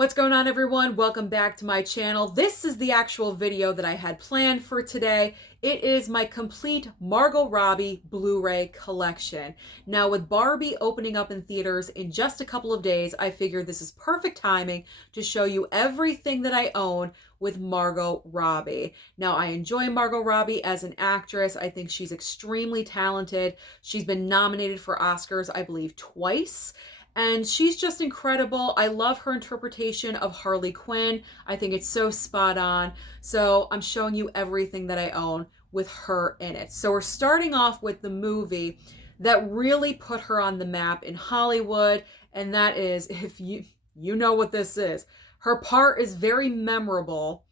What's going on, everyone? Welcome back to my channel. This is the actual video that I had planned for today. It is my complete Margot Robbie Blu-ray collection. Now, with Barbie opening up in theaters in just a couple of days, I figured this is perfect timing to show you everything that I own with Margot Robbie. Now, I enjoy Margot Robbie as an actress. I think she's extremely talented. She's been nominated for Oscars, I believe, twice. And she's just incredible. I love her interpretation of Harley Quinn. I think it's so spot on. So I'm showing you everything that I own with her in it. So we're starting off with the movie that really put her on the map in Hollywood. And that is, if you know what this is. Her part is very memorable.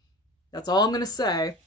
That's all I'm going to say.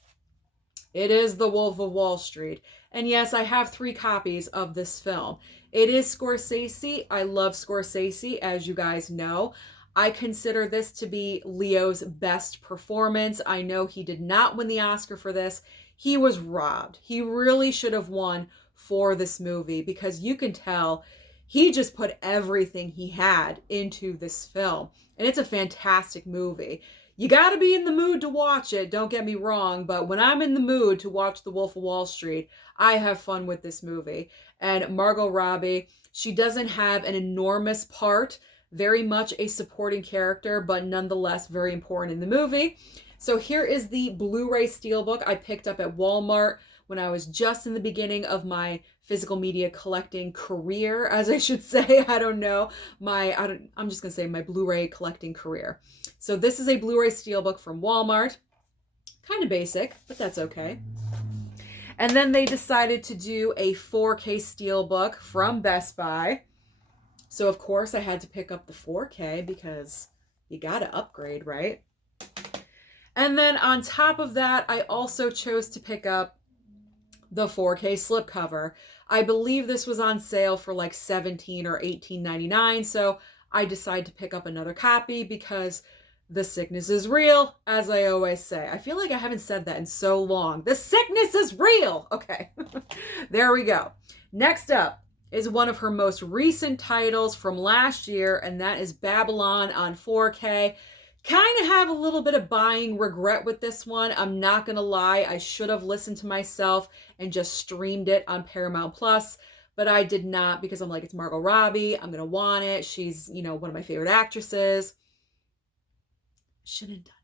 It is The Wolf of Wall Street. And yes, I have 3 copies of this film. It is Scorsese. I love Scorsese, as you guys know. I consider this to be Leo's best performance. I know he did not win the Oscar for this. He was robbed. He really should have won for this movie because you can tell he just put everything he had into this film. And it's a fantastic movie. You got to be in the mood to watch it, don't get me wrong, but when I'm in the mood to watch The Wolf of Wall Street, I have fun with this movie. And Margot Robbie, she doesn't have an enormous part, very much a supporting character, but nonetheless very important in the movie. So here is the Blu-ray Steelbook I picked up at Walmart when I was just in the beginning of my physical media collecting career, as I should say. I don't know. I'm just going to say my Blu-ray collecting career. So this is a Blu-ray Steelbook from Walmart. Kind of basic, but that's okay. And then they decided to do a 4K Steelbook from Best Buy. So of course I had to pick up the 4K because you got to upgrade, right? And then on top of that, I also chose to pick up the 4K slipcover. I believe this was on sale for like $17 or $18.99, so I decided to pick up another copy because the sickness is real, as I always say. I feel like I haven't said that in so long. The sickness is real! Okay, there we go. Next up is one of her most recent titles from last year, and that is Babylon on 4K. Kind of have a little bit of buying regret with this one. I'm not going to lie. I should have listened to myself and just streamed it on Paramount Plus, but I did not because I'm like, it's Margot Robbie. I'm going to want it. She's, one of my favorite actresses. Shouldn't have done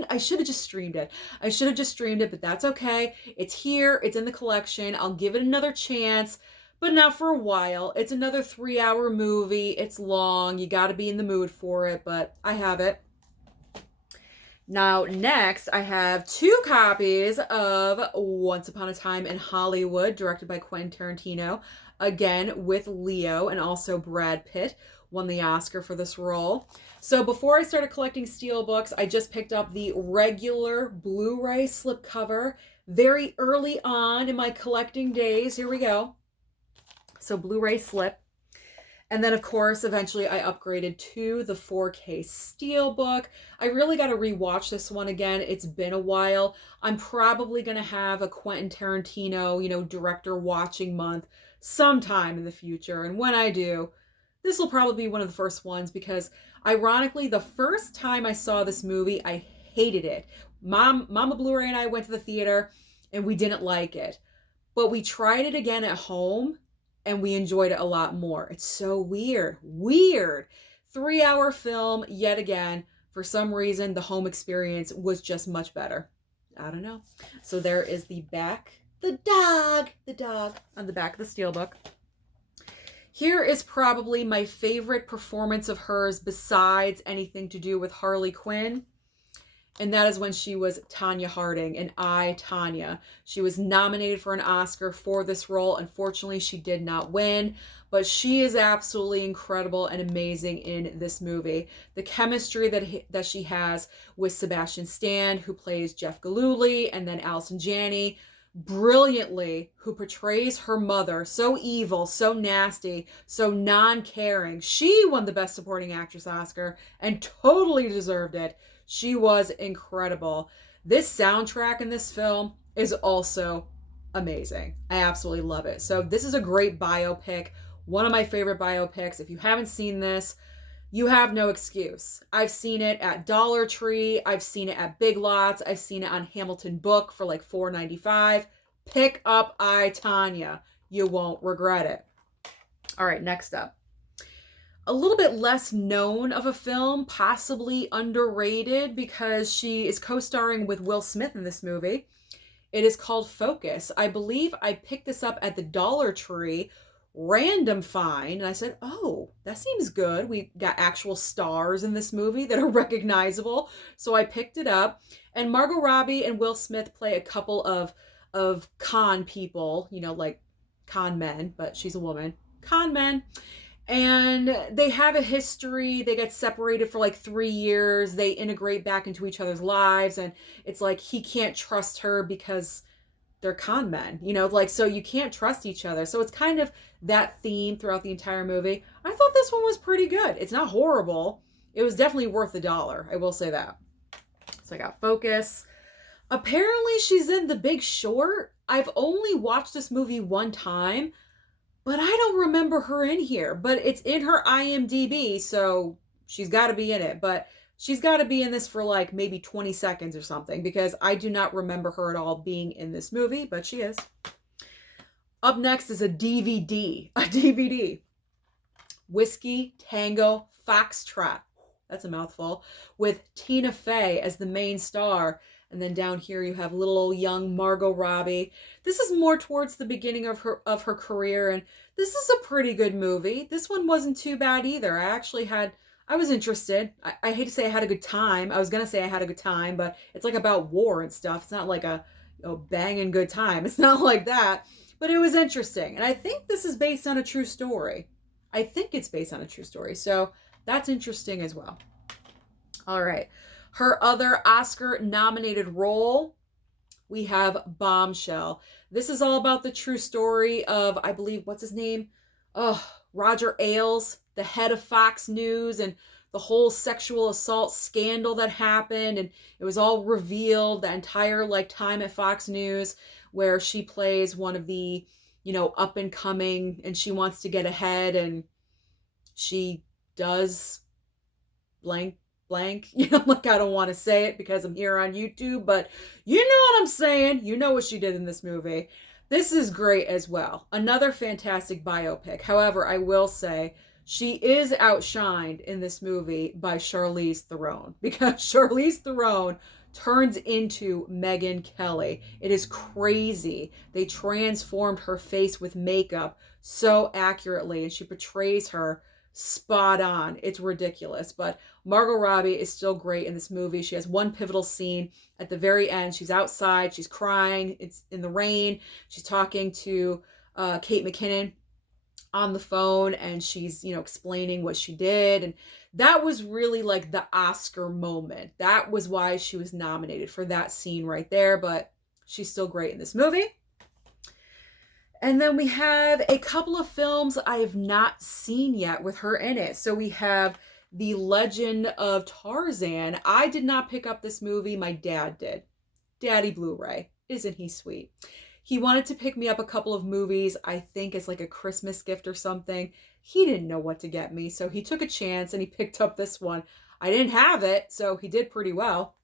it. I should have just streamed it. I should have just streamed it, but that's okay. It's here. It's in the collection. I'll give it another chance, but not for a while. It's another 3-hour movie. It's long. You got to be in the mood for it, but I have it. Now, next, I have 2 copies of Once Upon a Time in Hollywood, directed by Quentin Tarantino, again with Leo and also Brad Pitt, won the Oscar for this role. So before I started collecting steelbooks, I just picked up the regular Blu-ray slipcover very early on in my collecting days. Here we go. So Blu-ray slip. And then, of course, eventually I upgraded to the 4K Steelbook. I really got to rewatch this one again. It's been a while. I'm probably going to have a Quentin Tarantino, director watching month sometime in the future. And when I do, this will probably be one of the first ones because, ironically, the first time I saw this movie, I hated it. Mama Blu-ray and I went to the theater and we didn't like it. But we tried it again at home and we enjoyed it a lot more. It's so weird. 3-hour film, yet again. For some reason, the home experience was just much better. I don't know. So there is the back. The dog on the back of the steelbook. Here is probably my favorite performance of hers besides anything to do with Harley Quinn. And that is when she was Tonya Harding in I, Tonya. She was nominated for an Oscar for this role. Unfortunately, she did not win, but she is absolutely incredible and amazing in this movie. The chemistry that she has with Sebastian Stan, who plays Jeff Gillooly, and then Allison Janney, brilliantly, who portrays her mother, so evil, so nasty, so non-caring. She won the Best Supporting Actress Oscar and totally deserved it. She was incredible. This soundtrack in this film is also amazing. I absolutely love it. So this is a great biopic, one of my favorite biopics. If you haven't seen this, you have no excuse. I've seen it at Dollar Tree. I've seen it at Big Lots. I've seen it on Hamilton Book for like $4.95. Pick up I, Tonya. You won't regret it. All right, next up. A little bit less known of a film, possibly underrated because she is co-starring with Will Smith in this movie. It is called Focus. I believe I picked this up at the Dollar Tree, random find, and I said, oh, that seems good. We got actual stars in this movie that are recognizable. So I picked it up, and Margot Robbie and Will Smith play a couple of con people, you know, like con men, but she's a woman. Con men. And they have a history. They get separated for like 3 years. They integrate back into each other's lives. And it's like he can't trust her because they're con men, you know, like, so you can't trust each other. So it's kind of that theme throughout the entire movie. I thought this one was pretty good. It's not horrible. It was definitely worth $1. I will say that. So I got Focus. Apparently she's in The Big Short. I've only watched this movie one time, but I don't remember her in here. But it's in her IMDb, so she's got to be in it. But she's got to be in this for like maybe 20 seconds or something, because I do not remember her at all being in this movie, but she is. Up next is a DVD. A DVD. Whiskey Tango Foxtrot. That's a mouthful. With Tina Fey as the main star. And then down here you have little old young Margot Robbie. This is more towards the beginning of her career, and this is a pretty good movie. This one wasn't too bad either. I was interested. I hate to say I had a good time. I was going to say I had a good time, but it's like about war and stuff. It's not like a banging good time. It's not like that. But it was interesting. And I think this is based on a true story. I think it's based on a true story. So that's interesting as well. All right. Her other Oscar-nominated role, we have Bombshell. This is all about the true story of, I believe, what's his name? Roger Ailes, the head of Fox News, and the whole sexual assault scandal that happened. And it was all revealed, the entire time at Fox News, where she plays one of the, up and coming, and she wants to get ahead, and she does blank. I don't want to say it because I'm here on YouTube, but you know what I'm saying. You know what she did in this movie. This is great as well. Another fantastic biopic. However, I will say she is outshined in this movie by Charlize Theron, because Charlize Theron turns into Megyn Kelly. It is crazy. They transformed her face with makeup so accurately, and she portrays her spot on. It's ridiculous. But Margot Robbie is still great in this movie. She has one pivotal scene at the very end. She's outside, she's crying, it's in the rain, she's talking to Kate McKinnon on the phone, and she's explaining what she did, and that was really like the Oscar moment. That was why she was nominated, for that scene right there. But she's still great in this movie. And then we have a couple of films I have not seen yet with her in it. So we have The Legend of Tarzan. I did not pick up this movie. My dad did. Daddy Blu-ray. Isn't he sweet? He wanted to pick me up a couple of movies, I think as like a Christmas gift or something. He didn't know what to get me, so he took a chance and he picked up this one. I didn't have it, so he did pretty well.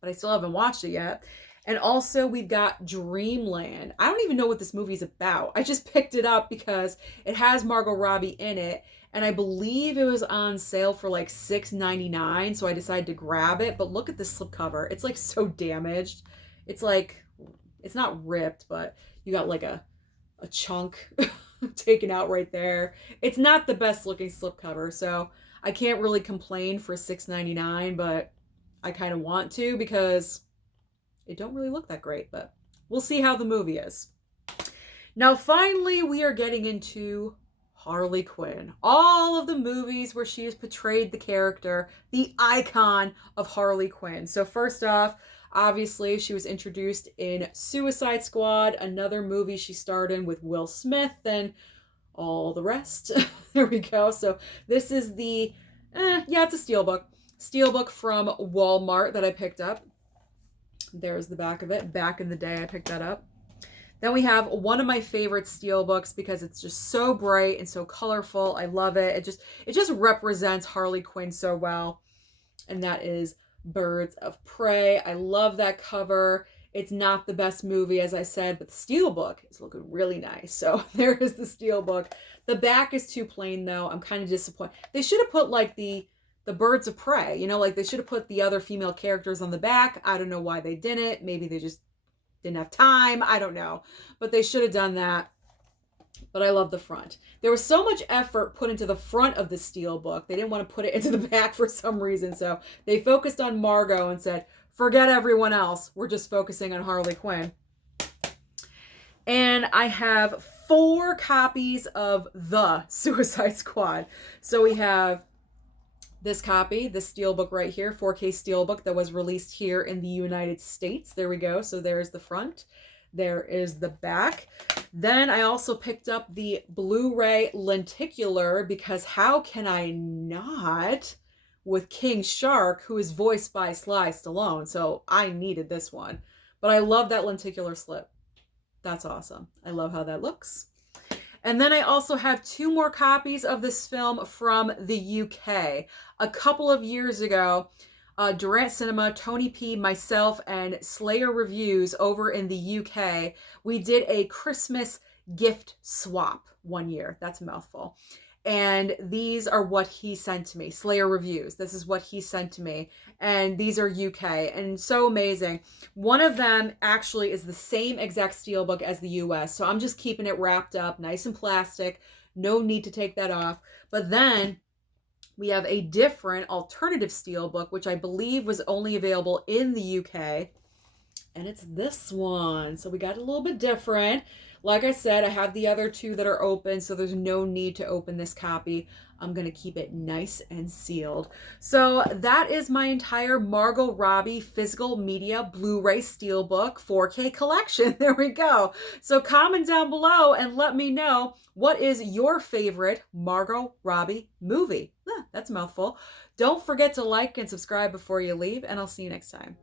But I still haven't watched it yet. And also we've got Dreamland. I don't even know what this movie's about. I just picked it up because it has Margot Robbie in it. And I believe it was on sale for like $6.99. So I decided to grab it. But look at this slipcover. It's like so damaged. It's like, it's not ripped, but you got like a chunk taken out right there. It's not the best looking slipcover. So I can't really complain for $6.99, but I kind of want to, because it don't really look that great, but we'll see how the movie is. Now, finally, we are getting into Harley Quinn. All of the movies where she has portrayed the character, the icon of Harley Quinn. So first off, obviously, she was introduced in Suicide Squad, another movie she starred in with Will Smith, and all the rest. There we go. So this is the, it's a steelbook. Steelbook from Walmart that I picked up. There's the back of it. Back in the day, I picked that up. Then we have one of my favorite steelbooks because it's just so bright and so colorful. I love it. It just represents Harley Quinn so well. And that is Birds of Prey. I love that cover. It's not the best movie, as I said, but the steelbook is looking really nice. So there is the steelbook. The back is too plain, though. I'm kind of disappointed. They should have put like the Birds of Prey, you know, like they should have put the other female characters on the back. I don't know why they didn't. Maybe they just didn't have time. I don't know. But they should have done that. But I love the front. There was so much effort put into the front of the steelbook. They didn't want to put it into the back for some reason. So they focused on Margot and said, forget everyone else. We're just focusing on Harley Quinn. And I have 4 copies of The Suicide Squad. So we have this copy, the steelbook right here, 4K steelbook that was released here in the United States. There we go. So there's the front. There is the back. Then I also picked up the Blu-ray lenticular because how can I not, with King Shark, who is voiced by Sly Stallone. So I needed this one. But I love that lenticular slip. That's awesome. I love how that looks. And then I also have 2 more copies of this film from the UK. A couple of years ago, Durant Cinema, Tony P, myself, and Slayer Reviews over in the UK, we did a Christmas gift swap one year. That's a mouthful. And these are what he sent to me. Slayer Reviews. This is what he sent to me. And these are UK. And so amazing. One of them actually is the same exact steelbook as the US. So I'm just keeping it wrapped up, nice and plastic. No need to take that off. But then we have a different alternative steelbook, which I believe was only available in the UK. And it's this one. So we got a little bit different. Like I said, I have the other 2 that are open, so there's no need to open this copy. I'm going to keep it nice and sealed. So that is my entire Margot Robbie physical media Blu-ray steelbook 4K collection. There we go. So comment down below and let me know, what is your favorite Margot Robbie movie? That's a mouthful. Don't forget to like and subscribe before you leave, and I'll see you next time.